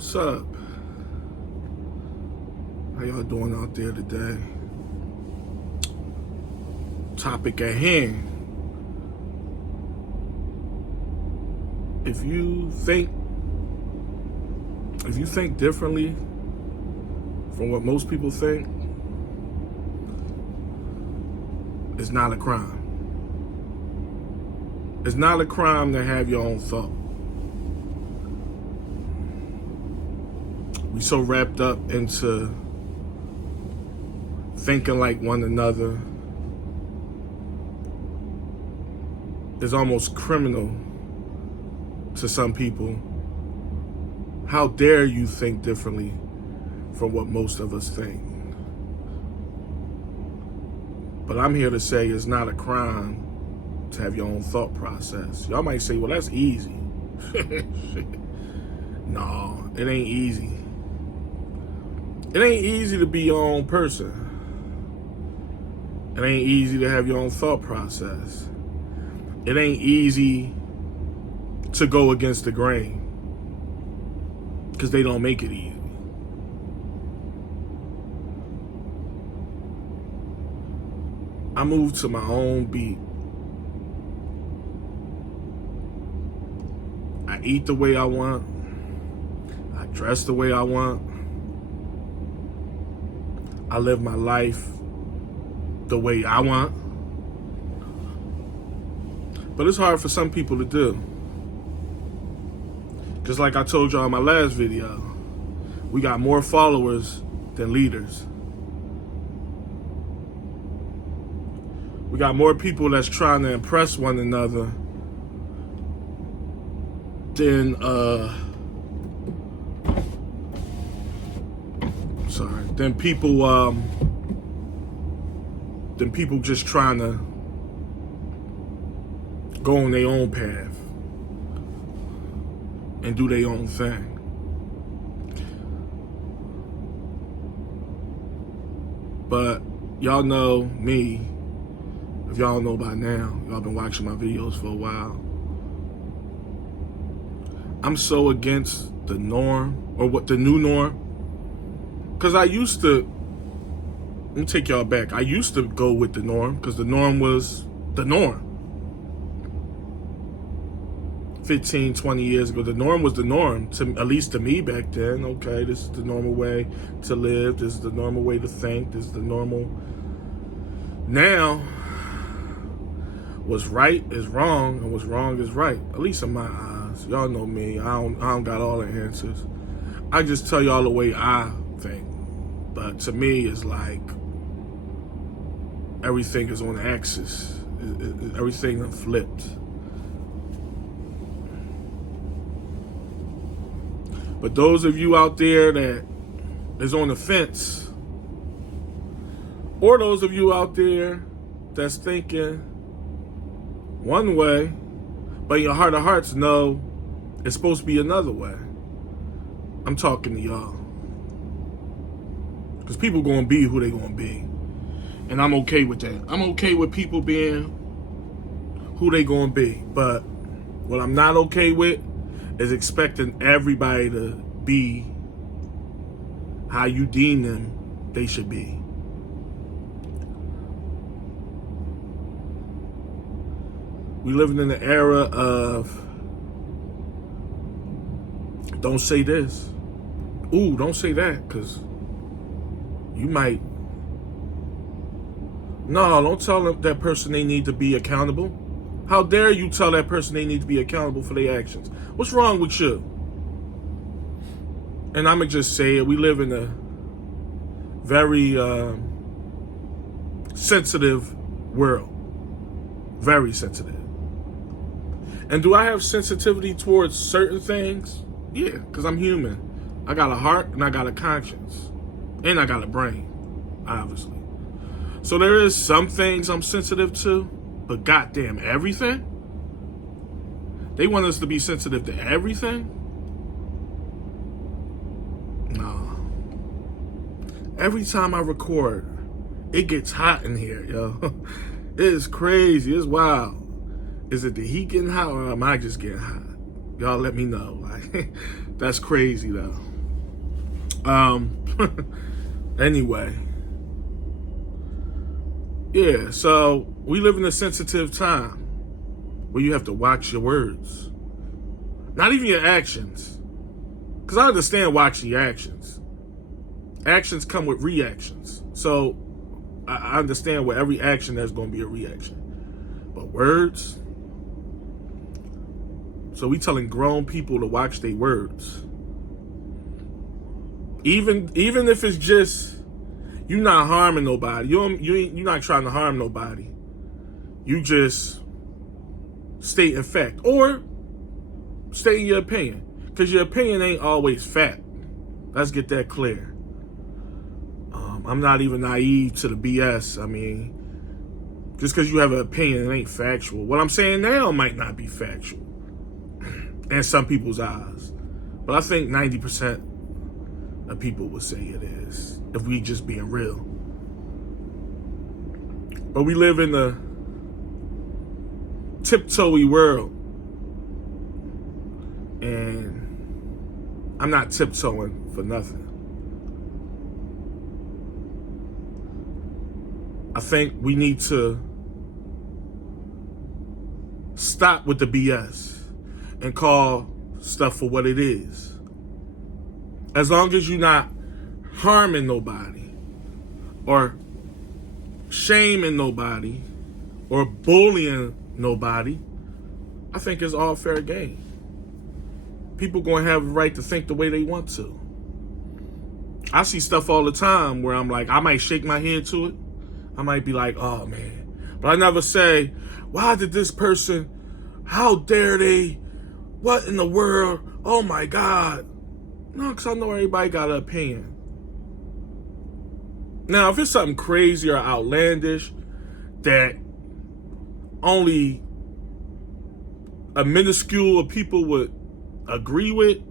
What's up? How y'all doing out there today? Topic at hand. If you think differently from what most people think, it's not a crime. It's not a crime to have your own thought. We so wrapped up into thinking like one another. It's almost criminal to some people. How dare you think differently from what most of us think? But I'm here to say it's not a crime to have your own thought process. Y'all might say, well, that's easy. No, it ain't easy. It ain't easy to be your own person. It ain't easy to have your own thought process. It ain't easy to go against the grain, because they don't make it easy. I moved to my own beat. I eat the way I want. I dress the way I want. I live my life the way I want. But it's hard for some people to do. Just like I told y'all in my last video, we got more followers than leaders. We got more people that's trying to impress one another than people just trying to go on their own path and do their own thing. But y'all know me. If y'all know by now, y'all been watching my videos for a while. I'm so against the norm, or what the new norm. Because I used to, let me take y'all back. I used to go with the norm because the norm was the norm. 15, 20 years ago, the norm was the norm, at least to me back then. Okay, this is the normal way to live. This is the normal way to think. This is the normal. Now, what's right is wrong, and what's wrong is right. At least in my eyes. Y'all know me. I don't got all the answers. I just tell y'all the way I think. But to me, it's like everything is on the axis. Everything is flipped. But those of you out there that is on the fence, or those of you out there that's thinking one way, but in your heart of hearts know it's supposed to be another way, I'm talking to y'all. Because people gonna be who they gonna be. And I'm okay with that. I'm okay with people being who they gonna be. But what I'm not okay with is expecting everybody to be how you deem them they should be. We living in the era of don't say this. Ooh, don't say that, because you might. No, don't tell that person they need to be accountable. How dare you tell that person they need to be accountable for their actions? What's wrong with you? And I'm going to just say it. We live in a very sensitive world. Very sensitive. And do I have sensitivity towards certain things? Yeah, because I'm human. I got a heart and I got a conscience. And I got a brain, obviously. So there is some things I'm sensitive to, but goddamn everything? They want us to be sensitive to everything? No. Every time I record, it gets hot in here, yo. It is crazy. It's wild. Is it the heat getting hot, or am I just getting hot? Y'all let me know. Like, that's crazy though. Anyway. Yeah, so we live in a sensitive time where you have to watch your words. Not even your actions. Because I understand watching your actions. Actions come with reactions. So I understand with every action there's going to be a reaction. But words? So we telling grown people to watch their words. Even if it's just, you're not harming nobody. You're not trying to harm nobody. You just stating fact. Or stating your opinion. Because your opinion ain't always fact. Let's get that clear. I'm not even naive to the BS. I mean, just because you have an opinion, it ain't factual. What I'm saying now might not be factual in some people's eyes. But I think 90% of people would say it is, if we just being real. But we live in a tiptoey world. And I'm not tiptoeing for nothing. I think we need to stop with the BS and call stuff for what it is. As long as you're not harming nobody or shaming nobody or bullying nobody, I think it's all fair game. People gonna have a right to think the way they want to. I see stuff all the time where I'm like, I might shake my head to it. I might be like, oh man. But I never say, why did this person, how dare they? What in the world? Oh my God. No, because I know everybody got an opinion. Now, if it's something crazy or outlandish that only a minuscule of people would agree with,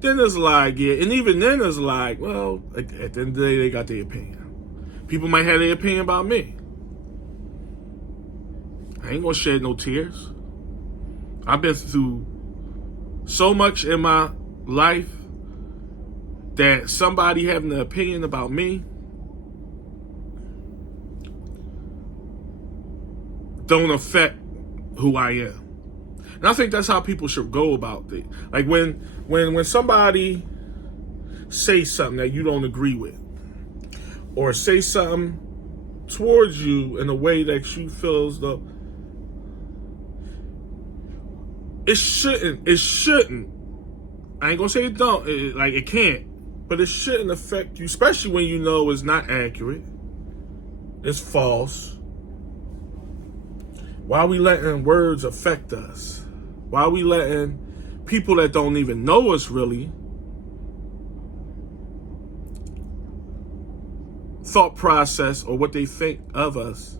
then it's like, yeah. And even then it's like, well, at the end of the day, they got their opinion. People might have their opinion about me. I ain't gonna shed no tears. I've been through so much in my life that somebody having an opinion about me don't affect who I am. And I think that's how people should go about it. Like when somebody say something that you don't agree with, or say something towards you in a way that you feel as though it shouldn't. I ain't gonna say it don't, it can't, but it shouldn't affect you, especially when you know it's not accurate, it's false. Why are we letting words affect us? Why are we letting people that don't even know us really thought process or what they think of us?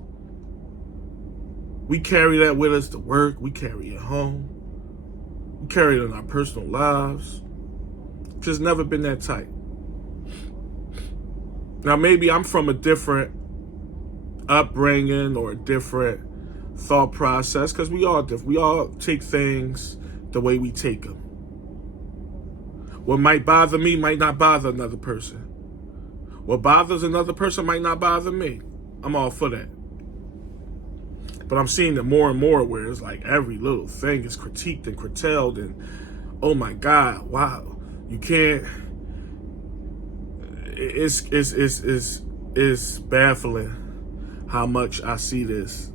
We carry that with us to work. We carry it home. We carry it in our personal lives. Just never been that tight. Now, maybe I'm from a different upbringing or a different thought process, because we all different. We all take things the way we take them. What might bother me might not bother another person. What bothers another person might not bother me. I'm all for that. But I'm seeing it more and more where it's like every little thing is critiqued and curtailed, and oh my God, wow, you can't. It's baffling how much I see this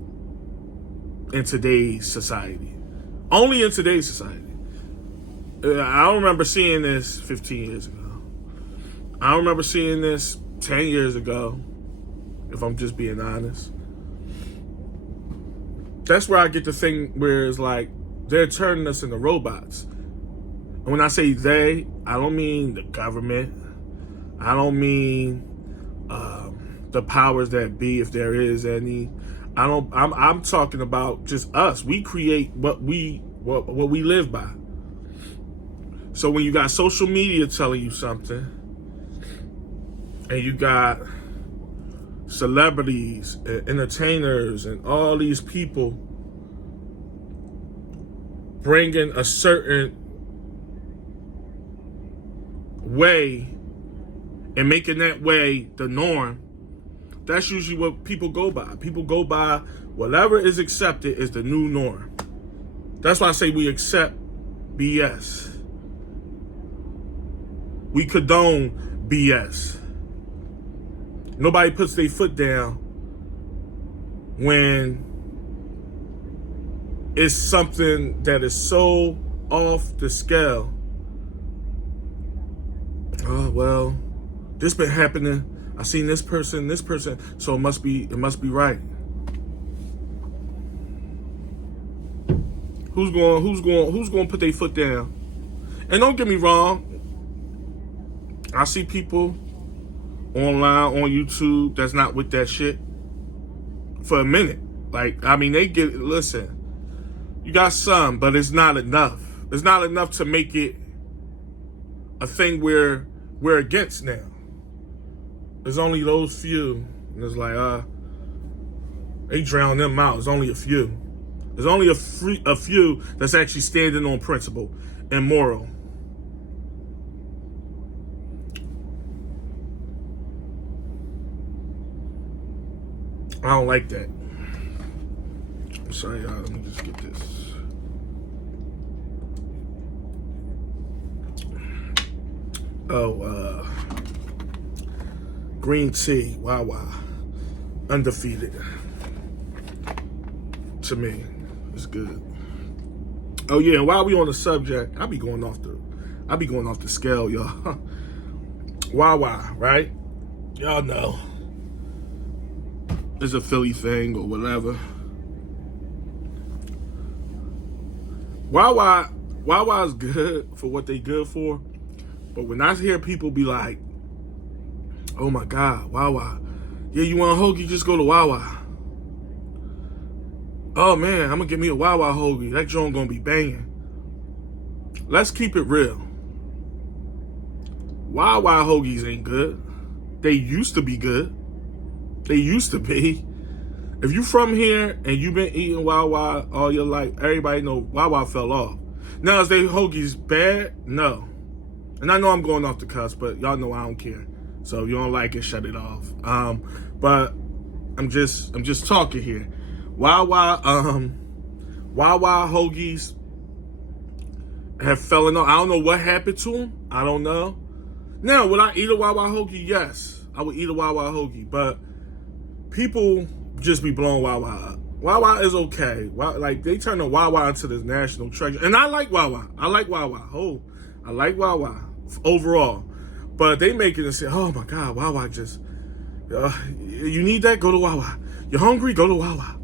in today's society. Only in today's society. I don't remember seeing this 15 years ago. I don't remember seeing this 10 years ago, if I'm just being honest. That's where I get the thing where it's like, they're turning us into robots. And when I say they, I don't mean the government. I don't mean the powers that be, if there is any. I'm talking about just us. We create what we live by. So when you got social media telling you something, and you got celebrities, and entertainers, and all these people bringing a certain way and making that way the norm, that's usually what people go by. People go by whatever is accepted is the new norm. That's why I say we accept BS. We condone BS. Nobody puts their foot down when it's something that is so off the scale. Oh, well, this been happening. I seen this person, so it must be right. Who's going to put their foot down? And don't get me wrong, I see people online on YouTube that's not with that shit for a minute. Like, I mean, listen, you got some, but it's not enough. It's not enough to make it a thing we're against now. There's only those few, and it's like, they drown them out. There's only a few. There's only a few that's actually standing on principle and moral. I don't like that. Sorry, y'all. Let me just get this. Green tea, Wawa, undefeated. To me, it's good. Oh yeah, and while we on the subject, I be going off the scale, y'all. Wawa, right? Y'all know it's a Philly thing or whatever. Wawa's good for what they good for, but when I hear people be like, "Oh my God, Wawa, yeah, you want a hoagie? Just go to Wawa." Oh man, I'm gonna get me a Wawa hoagie. That joint gonna be banging. Let's keep it real. Wawa hoagies ain't good. They used to be good. They used to be. If you from here and you've been eating Wawa all your life, everybody know Wawa fell off. Now, is they hoagies bad? No. And I know I'm going off the cusp, but y'all know I don't care. So if you don't like it, shut it off. But I'm just talking here. Wawa hoagies have fallen off. I don't know what happened to them. I don't know. Now, would I eat a Wawa hoagie? Yes, I would eat a Wawa hoagie. But people just be blowing Wawa up. Wawa is okay. Like, they turn the Wawa into this national treasure. And I like Wawa. I like Wawa. Oh, I like Wawa overall. But they make it and say, oh my God, Wawa just, you need that? Go to Wawa. You're hungry? Go to Wawa.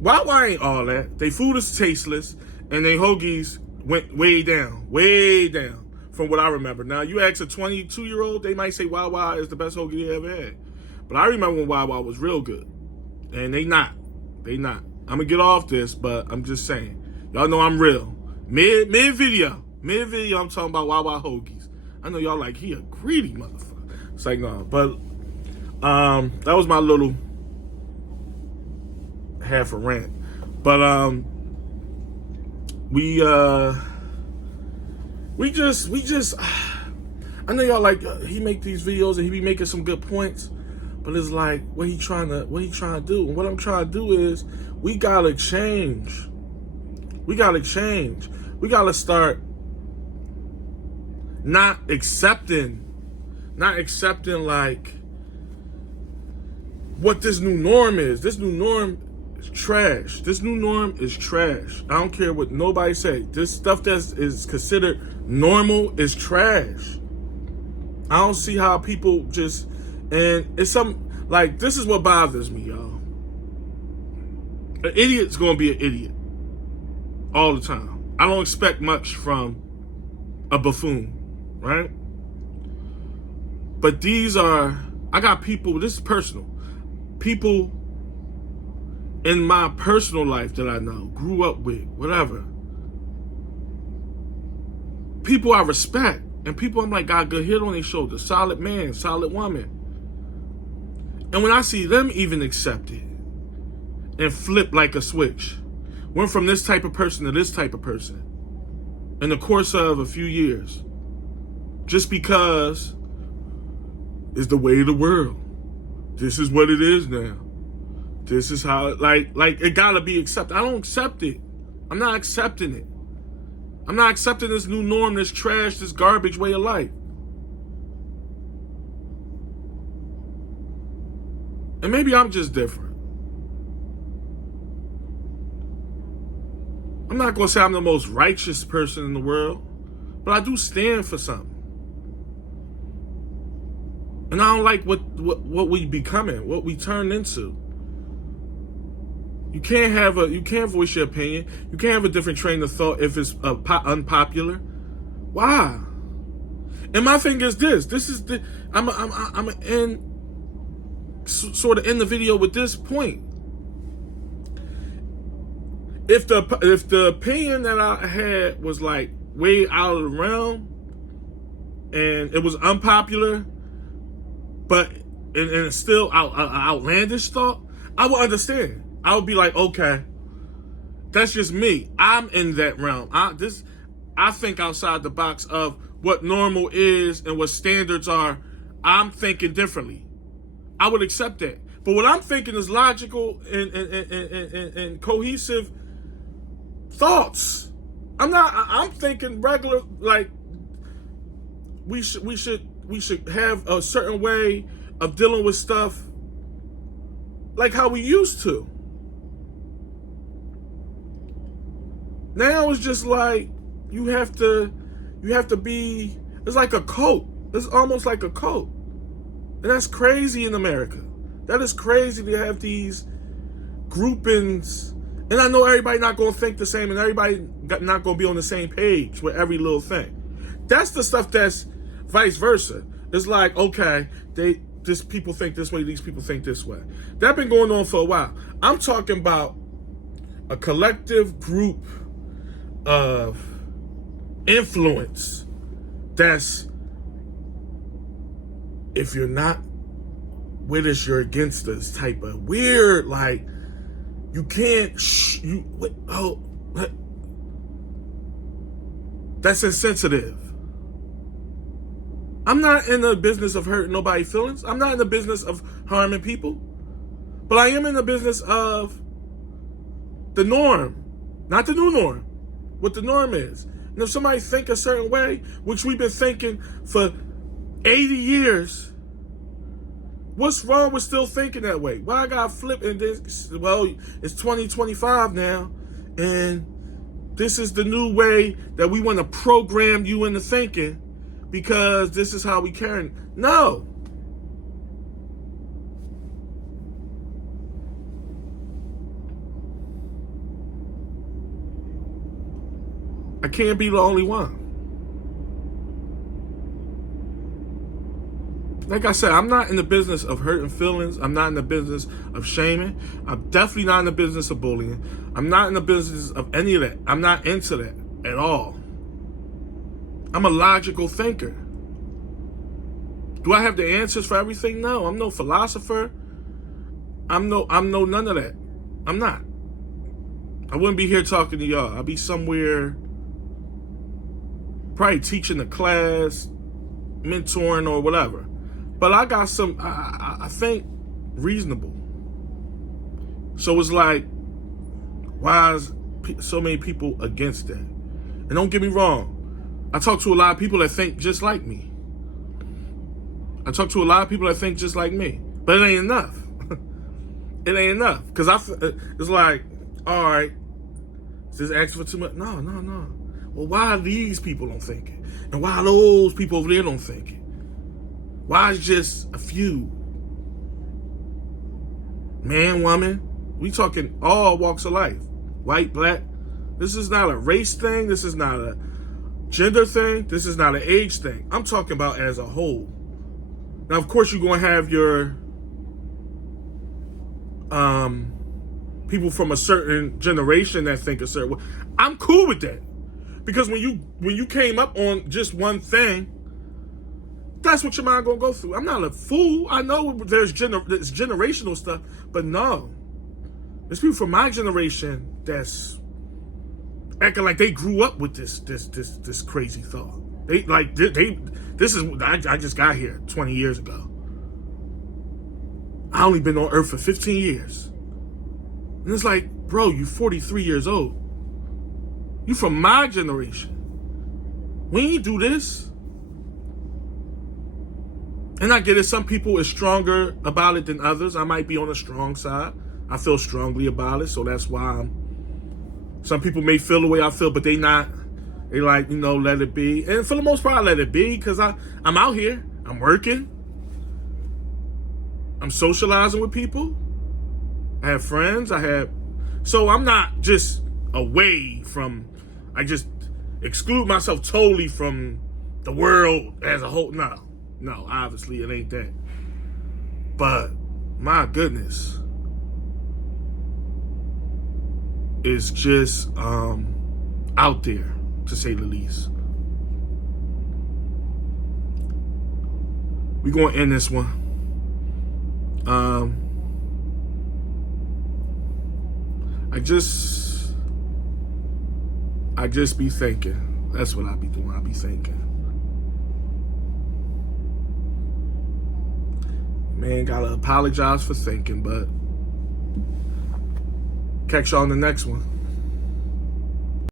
Wawa ain't all that. They food is tasteless, and they hoagies went way down from what I remember. Now, you ask a 22-year-old, they might say Wawa is the best hoagie they ever had. But I remember when Wawa was real good, and they not. I'm gonna get off this, but I'm just saying, y'all know I'm real. Mid video, I'm talking about Wawa hoagies. I know y'all like, he a greedy motherfucker. It's like, no, but that was my little half a rant. But we just I know y'all like, he make these videos and he be making some good points, but it's like, what he trying to do? And what I'm trying to do is, we gotta change. We gotta start not accepting like what this new norm is. This new norm is trash. I don't care what nobody say. This stuff that is considered normal is trash. I don't see how people just, and it's some, like, this is what bothers me, y'all. An idiot's gonna be an idiot all the time. I don't expect much from a buffoon, right? But I got people, this is personal, people in my personal life that I know, grew up with, whatever. People I respect, and people I'm like, got a good head on their shoulder, solid man, solid woman. And when I see them even accept it and flip like a switch, went from this type of person to this type of person in the course of a few years, just because it's the way of the world. This is what it is now. This is how, like it gotta be accepted. I don't accept it. I'm not accepting it. I'm not accepting this new norm, this trash, this garbage way of life. And maybe I'm just different. I'm not gonna say I'm the most righteous person in the world, but I do stand for something. And I don't like what we becoming, what we turn into. You can't voice your opinion. You can't have a different train of thought if it's unpopular. Why? And my thing is this. This is the I'm sort of end the video with this point. If the opinion that I had was like way out of the realm and it was unpopular, but and it's still outlandish thought, I would understand. I would be like, okay, that's just me. I'm in that realm. I think outside the box of what normal is and what standards are. I'm thinking differently. I would accept that. But what I'm thinking is logical and cohesive thoughts. I'm thinking regular, like we should have a certain way of dealing with stuff like how we used to. Now it's just like you have to be, it's like a cult. It's almost like a cult. And that's crazy in America. That is crazy to have these groupings. And I know everybody not going to think the same and everybody not going to be on the same page with every little thing. That's the stuff that's vice versa. It's like, okay, this people think this way, these people think this way. That's been going on for a while. I'm talking about a collective group of influence that's, if you're not with us, you're against us type of weird, like, you can't, that's insensitive. I'm not in the business of hurting nobody's feelings. I'm not in the business of harming people. But I am in the business of the norm, not the new norm, what the norm is. And if somebody think a certain way, which we've been thinking for 80 years, what's wrong with still thinking that way? Why I got flipped in this? Well, it's 2025 now, and this is the new way that we want to program you into thinking because this is how we carry. No. I can't be the only one. Like I said, I'm not in the business of hurting feelings. I'm not in the business of shaming. I'm definitely not in the business of bullying. I'm not in the business of any of that. I'm not into that at all. I'm a logical thinker. Do I have the answers for everything? No, I'm no philosopher. I'm no none of that. I'm not. I wouldn't be here talking to y'all. I'd be somewhere probably teaching a class, mentoring or whatever. But I got some, I think, reasonable. So it's like, why is so many people against that? And don't get me wrong, I talk to a lot of people that think just like me. I talk to a lot of people that think just like me. But it ain't enough. It ain't enough. Because it's like, all right, is this asking for too much? No. Well, why these people don't think it? And why those people over there don't think it? Why is just a few? Man, woman, we talking all walks of life. White, black. This is not a race thing. This is not a gender thing. This is not an age thing. I'm talking about as a whole. Now, of course, you're going to have your people from a certain generation that think a certain way. I'm cool with that. Because when you came up on just one thing, that's what your mind gonna go through. I'm not a fool. I know there's generational stuff, but no. There's people from my generation that's acting like they grew up with this crazy thought. This is, I just got here 20 years ago. I only been on Earth for 15 years. And it's like, bro, you 43 years old. You from my generation. We ain't do this. And I get it, some people are stronger about it than others. I might be on the strong side. I feel strongly about it, so that's why some people may feel the way I feel, but they not. They like, let it be. And for the most part, I let it be because I'm out here. I'm working. I'm socializing with people. I have friends. So I'm not just away from, I just exclude myself totally from the world as a whole. No, obviously it ain't that. But my goodness, it's just out there, to say the least. We're going to end this one. I just be thinking. That's what I be doing. I be thinking. Man, gotta apologize for thinking, but catch y'all on the next one.